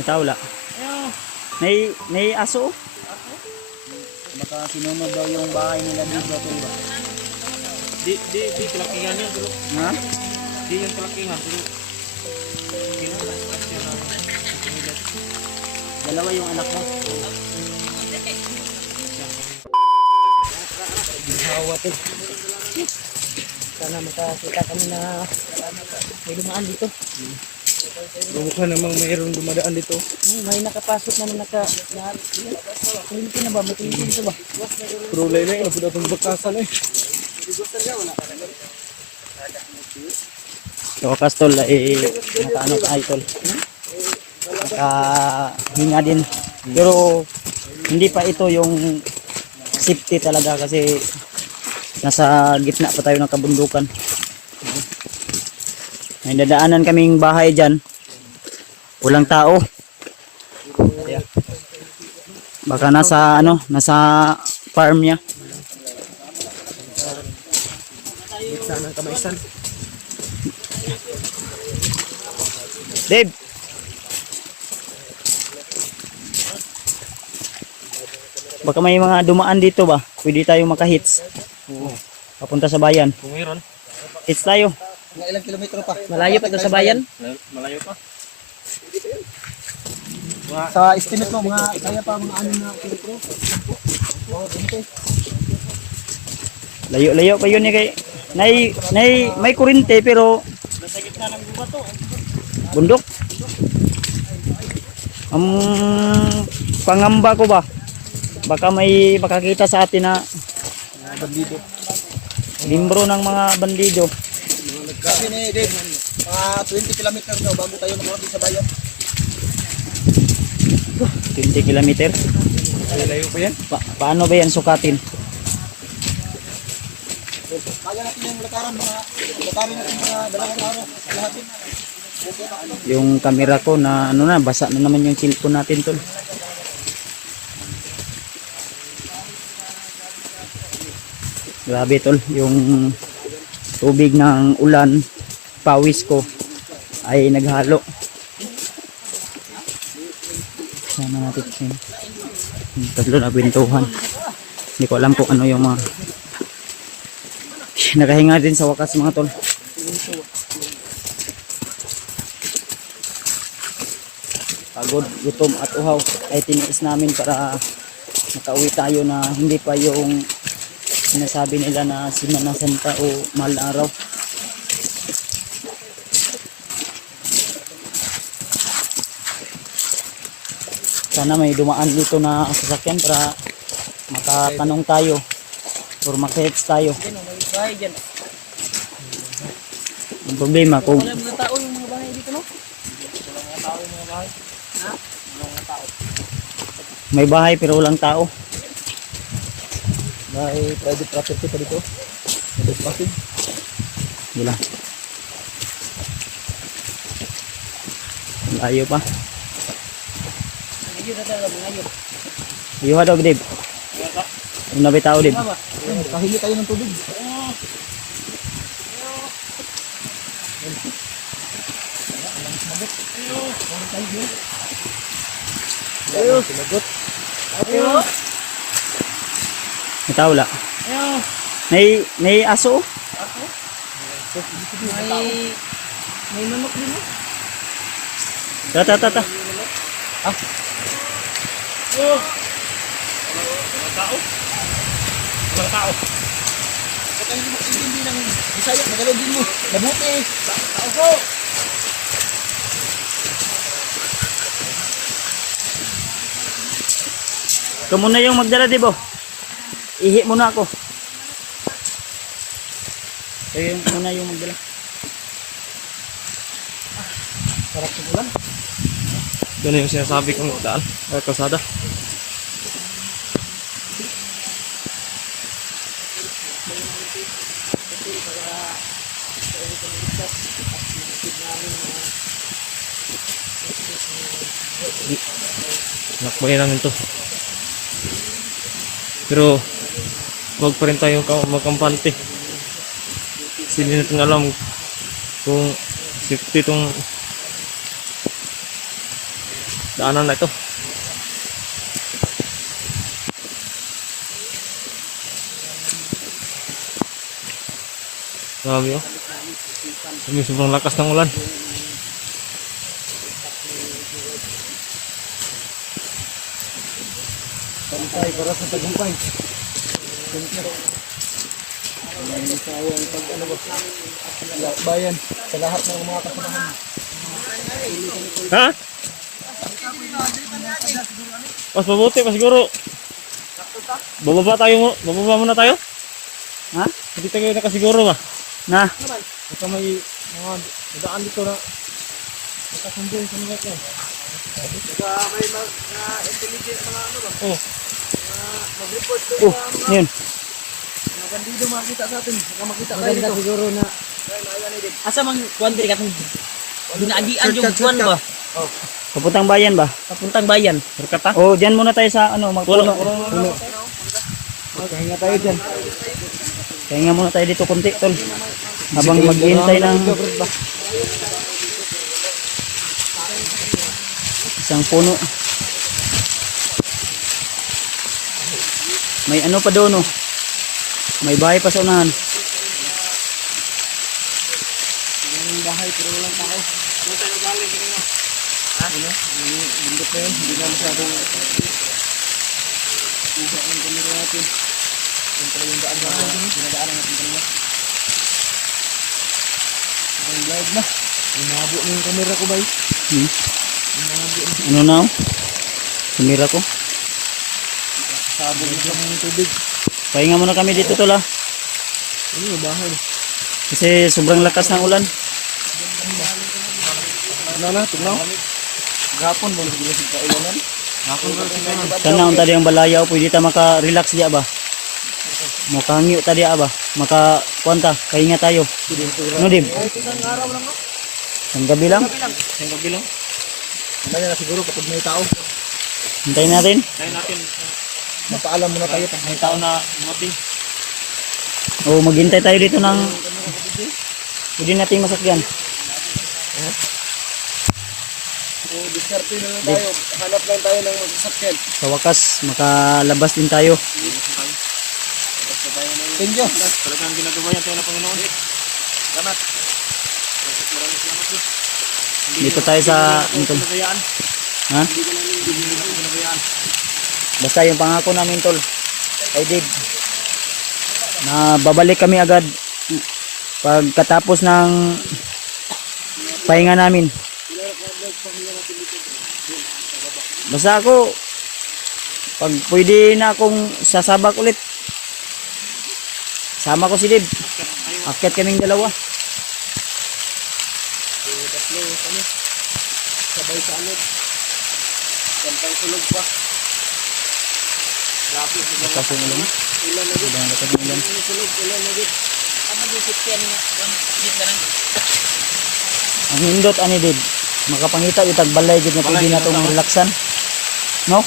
Itawla. May aso. Baka sinunod daw yung bahay nila dito to ba? Di kalakingan yan dulu. Ha? Di yung kalakingan dulu. Dalawa yung anak mo. Hawat eh. Sana makakita kami na may dumaan dito. Mukha namang mayroong dumadaan dito. May nakapasok na kulimpi na ba? May kulimpi dito ba? Pero lain-lain na po datang bakasan eh. So Kastol nakaano ka idol. Nakahinga din. Pero hindi pa ito yung safety talaga kasi nasa gitna pa tayo ng kabundukan. May dadaanan kaming bahay dyan. Walang tao. Baka nasa farm niya. Gitna ng kamaysan. Dave. Baka may mga dumaan dito ba? Pwede tayo makahits. Papunta sa bayan. Kung mayroon. Hits tayo. Mga ilang kilometro pa? Malayo pa ito sa bayan. Malayo pa. Sa estimate mo, mga kaya pa mga ano na kilometro? Oo, ganito. Layo-layo pa yun eh kay may kurente pero Nasa gitna ng gubat to. bundok. Ang pangamba ko ba? Baka may makakita sa atin na Bandido. limbro ng mga bandido. Kasi ni Dave, mga 20 kilometers daw bago tayo makarating sa bayan. 20 kilometer. Layo pa yan. Paano ba yan sukatin? Kaya natin yung lakaran natin mga dalawang araw. Lahatin. Yung camera ko na basa na naman yung cellphone natin tol. Grabe tol, yung tubig ng ulan, pawis ko ay naghalo. Sana natin yung tatlo na bintuhan. Hindi ko alam kung ano yung mga nakahinga din sa wakas mga tol. Pagod, gutom at uhaw ay tiniis namin para makauwi tayo na hindi pa yung sinasabi nila na Semana Santa o mahal na araw. Sana may dumaan dito na sasakyan para makatanong tayo or makahits tayo. Bahay dyan. Ang problema kung Wala mga tao yung mga bahay dito, no? Mga tao yung mga bahay. Ha? Mga tao. may bahay pero walang tao. May private property pa dito. Private property. Wala. Layo pa. Ngayon na talaga, ngayon. Iyuha daw, Dave. Yung nabi tao, Dave. Kahingi tayo ng tubig. Ayos. Sinagot. Ayos. May tao, wala. Ayos. May aso. May manok din, no? Ta. Walang tao. Huwag kayo mag-intindi ng Bisaya. Magalogin mo. Mabuti. Tao po. Ikaw muna yung magdala, Dave. Ihi muna ako. Kayo muna yung magdala. Sarap sa ulan. Ganun yung sinasabi kong daan. Kalsada. Nakbay namin to. Pero wag pa rin tayong magkampante. Kasi hindi natin alam kung safety itong Daanan na ito. Grabe oh. May sobrang lakas ng ulan. Pantay para sa tagumpay. May sawa ang pag ano ba? Bayan sa lahat ng mga kasamahan. Ha? Mas mabuti pa siguro. Bababa muna tayo. Ha? Hindi tayo nakasiguro ba? Na, Baka may mga daan dito na nakasundo sa mga ito. Saka may intelligent mga ano ba? Oh, Mag-report ko oh, yun. mga bandido makita sa atin. Saka makita tayo Maganda dito. siguro na Asa mang kuan diri katong ginaagian yung kuan ba? papuntang bayan ba? Papuntang bayan. berkata. O, dyan muna tayo sa ano, magpuno. Puno. Pahinga tayo dyan. Kaya muna tayo dito konti, tol. Habang maghihintay ng isang puno. May ano pa doon, oh. May bahay pa sa unahan. Yung bahay pero walang tao. Doon tayo galing kanina. Ha? Ano? Yung bundok na yun. Hindi na masyadong kuha ang kamera natin. Yung pala yung daan na dinadaanan natin kanina. Ang live na. Umabo na yung kamera ko, bay. Ano na, oh? Sumira ko. Sabog ng tubig. Pahinga muna kami dito, tol, ah. Ano yung bahay? Kasi sobrang lakas ng ulan. Tignan. Gapon mo nagbilang sa kailanan. Sana unta di ang balaya, pwede ta maka-relax diya ba? Makahangyo ta diya ba? Maka-kuanta, kahinga tayo. Ano, Dim? Isang araw lang, no? Ang gabi lang. Isang gabi lang. Mamaya na siguro kapag may tao. Hintayin natin. Tayo natin. Mapaalam muna tayo. May tao na umating. O, maghintay tayo dito ng pwede nating masakyan. So, diskarte na lang tayo. Hanap lang tayo ng sasakyan. Sa wakas, makalabas din tayo. Thank you. Talagang ginagabayan tayo ng Panginoon. Salamat. Maraming salamat po. Dito tayo sa Ito nabayaan. ha? Hindi na nabayaan. Basta yung pangako namin, tol. Kay Dave. Na babalik kami agad pagkatapos ng pahinga namin. Basta ako, pag pwede na akong sasabak ulit, sama ko si Dave. Akyat kaming dalawa. Sabay sa alod. Gantang sulog pa. Lakas yung ulan. Ulan na gud. Lakas yung ulan. Sulog, ulan na gud. Ano di sityan nga git na lang. Ang hindot ani Dave. Makapangita yung tagbalay gid nga pwede na itong relaxan. No?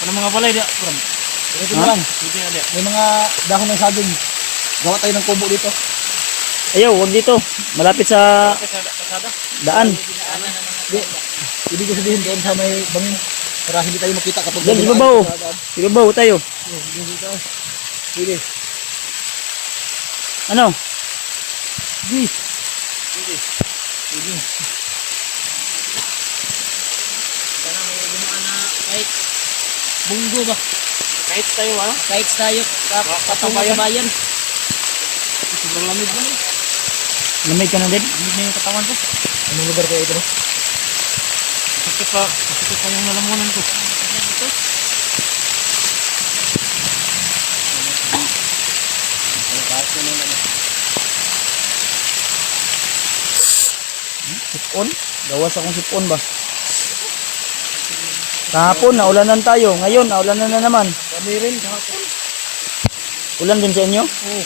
Ano mga balay dia? Kuram. Ito Ha? na lang. Pwede na dia. May mga dahon ng saging. Gawa tayo ng kubo dito. Ayaw, wag dito. Malapit sa Kasada. daan. Ibig ko sabihin doon sa may bangin. Para hindi tayo makita kapag Diyan, dumaan ibabaw. sa daan. Ibabaw tayo. Sige. Ano? Sige. Sana may gumaan na kahit bunggo ba? Kahit tayo Kahit tayo patungo sa bayan. sobrang lamig na. Lamig ka na din? Lamig na yung katawan ko. Anong lugar kaya ito? Sakit pa yung lalamunan ko. Sipon? Gawas akong sipon ba? Kahapon, naulanan tayo. Ngayon, naulanan na naman. Kami rin kahapon. Ulan din sa inyo? Oo.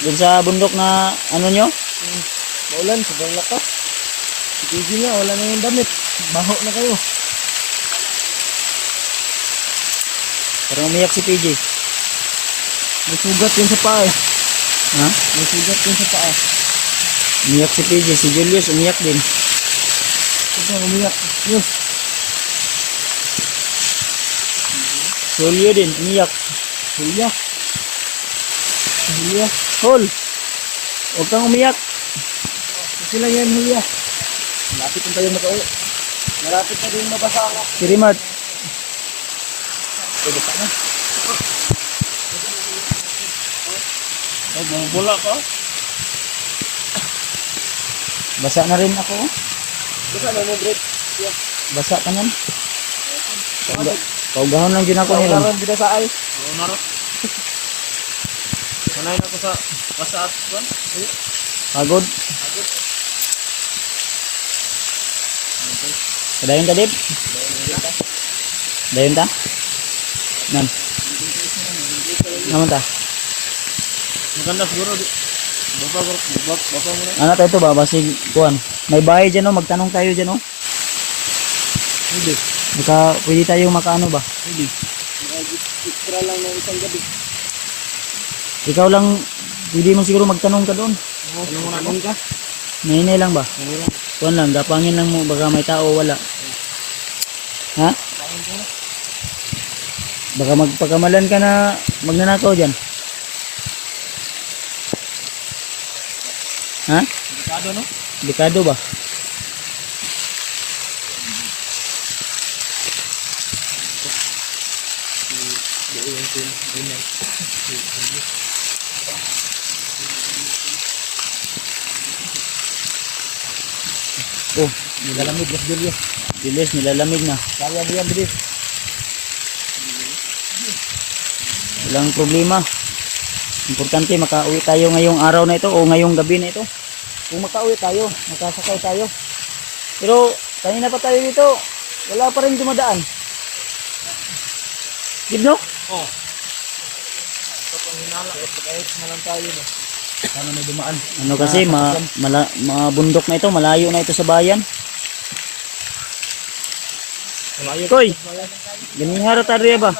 Din sa bundok na ano nyo? Maulan, sobrang lakas. Si PG nga, wala na yung damit. Baho na kayo. Parang umiyak si PJ. May sugat yun sa paa eh. Ha? May sugat yun sa paa. Umiyak si PJ. Si Julius umiyak din. Ito, umiyak. Yes. Julio din, umiyak. Hulya. Hulya. Hol! Huwag kang umiyak. Okay lang yan, Hulya. Malapit na tayong makauwi. Malapit na din mabasa ako. Si Rimart. Pwede pa na. Ay, bumubula ka. Basa na rin ako. Basta na mo, Brett. Basa ka nan. Paugahon lang din ako nila. Kaularan, binasaan. Oo, naro. Sanay na ko sa pasaat ko. Pagod. Dayon ka, Dib? Dayon ta? Nan. Naman ta? Maganda siguro. Baba mo na. Ano tayo ito ba? Basig, kuhan. May bahay dyan, oh. Magtanong tayo dyan, oh. Hindi. Pwede tayo makaano ba? Hindi. Extra lang ng isang gabi. Ikaw lang, pwede mo siguro magtanong ka doon. Ano mo na nun ka? Nahinay lang ba? Ano lang. Kuhan lang, gapangin lang mo. Baka may tao o wala. Ha? Baka magpakamalan ka na magnanakaw dyan. Ha? Delikado, no? Delikado ba? Oh, Nilalamig, Mas Julio. bilis, nilalamig na. Kaya mo yan, bilis. Walang problema. Importante makauwi tayo ngayong araw na ito o ngayong gabi na ito. Kung makauwi tayo, makasakay tayo. Pero kanina pa tayo dito, wala pa rin dumadaan. Gibno? Oo. Ito pang hinala. Kahit na lang tayo, no? Sana may dumaan. Ano kasi, mabundok na ito, malayo na ito sa bayan. Malayo. Koy, ganihara tariya ba?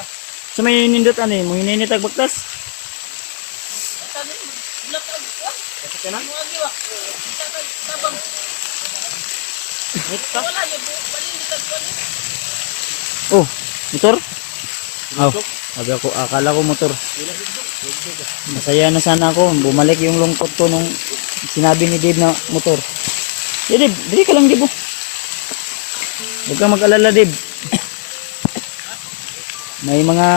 Sa may nindot ano mo hininitag baktas? Kasi ka na? Oh, motor? Oh, sabi ako, akala ko motor. Masaya na sana ako, bumalik yung lungkot ko nung sinabi ni Dave na motor. Eh Dave, dili ka lang Dave. Oh. Huwag kang mag-alala Dave. May mga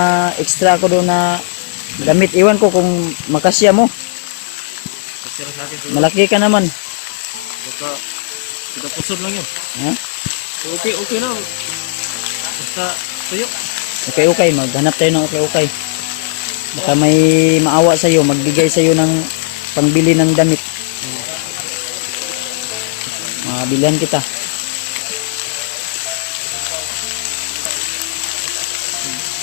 extra ko doon na damit. Iwan ko kung makasya mo. Kasi sa akin, Malaki ka naman. baka pusod lang yun. Ha? Okay na. Basta tuyo. Okay. Maghanap tayo ng okay. Baka may maawa sa'yo, magbigay sa'yo ng pangbili ng damit. Mabilhan kita.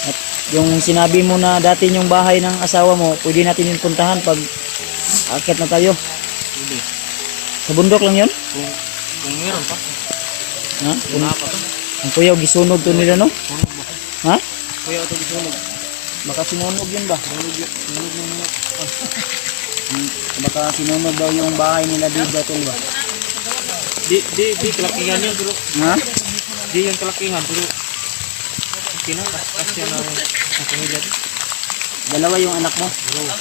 At yung sinabi mo na dati yung bahay ng asawa mo, pwede natin yung puntahan pag akit na tayo. Hindi. Sa bundok lang yun? Kung meron pa. Ha? Kung pa to. Ang kuyaw, gisunog to nila no? Sunog mo. Ha? Kuya ito gisunog. Baka sinunog yun ba? Sunog mo muna. Baka sinunog daw yung bahay nila dito ba? Di kalakihan yan pero. Ha? Di yung kalakihan pero. Okay na. Kasya na ang pamilya din. Dalawa yung anak mo? Dalawa.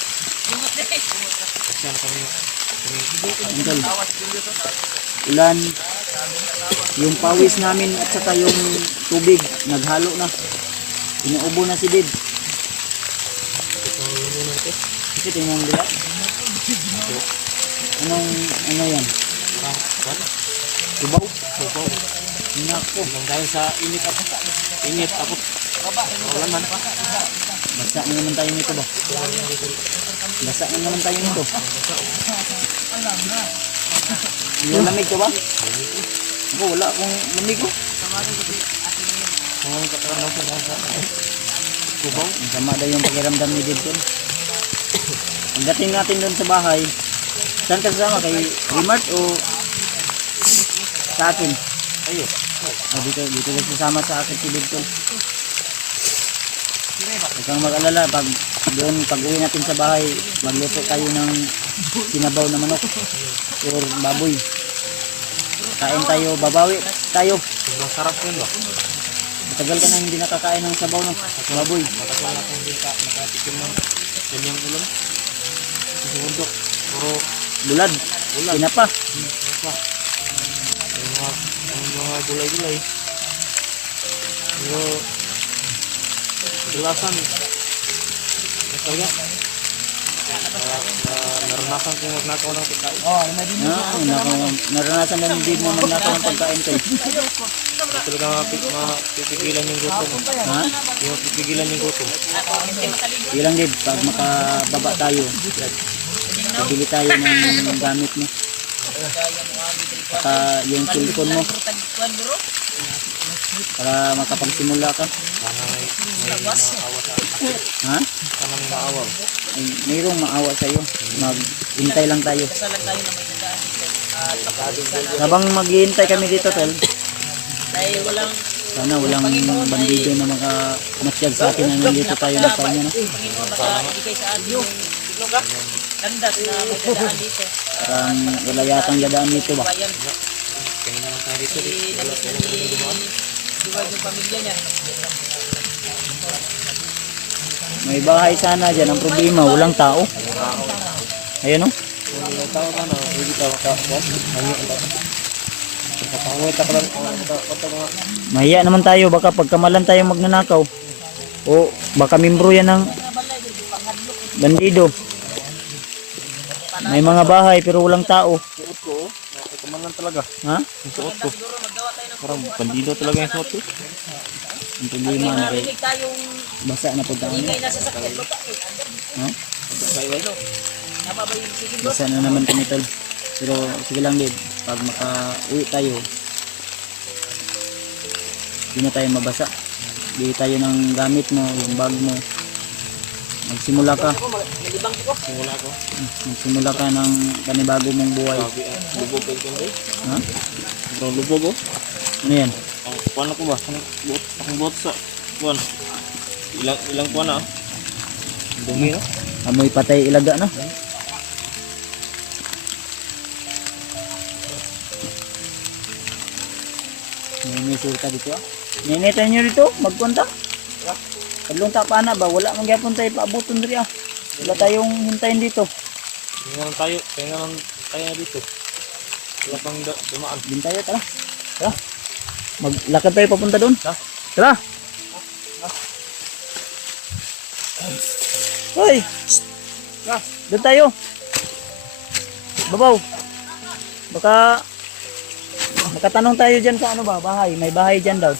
Kasya na kami. Uncle, ulan, yung pawis namin at saka yung tubig, naghalo na. Inuubo na si Dib. Kasi tingnan nila. Ano yan? Tubaw? Subaw. Nako, Hanggang dahil sa init ako. Init ako. Wala man. basa na naman tayo nito ba? Basa na naman tayo nito. Yung lamig ko ba? Ako, wala akong lamig ko. Kung kakaranaw ko na sa subaw. Ang sama daw yung pakiramdam ni Dib doon. Pagdating natin doon sa bahay, saan ka sasama? Kay Remart o sa akin? Ayun. Dito ka sasama sa akin si Dib doon. Huwag kang mag-alala, pag uwi natin sa bahay, magluto tayo ng sinabaw na manok or baboy. Kain tayo, babawi tayo. Masarap yun ba? Matagal ka na hindi nakakain ng sabaw no. Baboy. Matagal na akong hindi nakatikim ng ganyang ulam. Sa bundok. Puro Bulad. Tinapa. yung mga gulay-gulay. Pero gulasan. Talaga. Naranasan kong magnakaw ng pagkain. Naranasan na hindi mo magnakaw ng pagkain ko. Hindi talaga mapipigilan yung gutom. Ha? Hindi mapipigilan yung gutom. Ilang din, pag makababa tayo, bibili tayo ng gamit mo. Saka yung cellphone mo, para makapagsimula ka. Sana may maawa sa akin. Ha? Sana may maawa. Ay, mayroong maawa sa'yo. Maghintay lang tayo. Habang maghihintay kami dito, Tel, Dahil walang sana walang bandido na makamatsyag sa atin na nandito tayo na tayo na. Panginoon makaibigay sa atin yung landas na may dadaan dito. Parang wala yatang dadaan dito ba? Bayan, Kaya naman tayo dito. nabis na ni Duwag yung pamilya niya. May bahay sana dyan. Ang problema, walang tao. Ayan o. Ang tao ka na, hindi tao ka. Kapangwit ako lang. Mahiya naman tayo. Baka pagkamalan tayo magnanakaw. O baka membro yan ng bandido. May mga bahay pero walang tao. Suot ko, kumalan talaga. Ha? Yung suot ko. Parang bandido talaga yung suot ko. Ang problema na rin. Narinig tayong Basa na po tayo. ingay na sasakyan. Ha? Nababa yung sige. Basa na naman kami tol. Pero sige lang din. Pag maka-uwi tayo, hindi na tayo mabasa. Bili tayo ng gamit mo, yung bag mo. Magsimula ka. Simula ko. Magsimula ka ng panibago mong buhay. Sabi lubog kayo kundi. Ha? Sobrang lubog oh. Ano yan? Ang kuwan ako ba? Ang buot sa kuwan. Ilang kuwan na. Dumi no? Amoy patay ilaga na. May surta dito ah. Ninita nyo dito, magpunta. Kadlong pa na ba? Wala mang gyapon tayo paabuton diri ah. Wala tayong hintayin dito. Tingnan tayo na dito. Wala pang dumaan. Din tayo, tara. Tara. Maglakad tayo papunta doon. Tara. Hoy! Doon tayo. Babaw. Baka makatanong tayo dyan sa ano ba, bahay. May bahay dyan daw.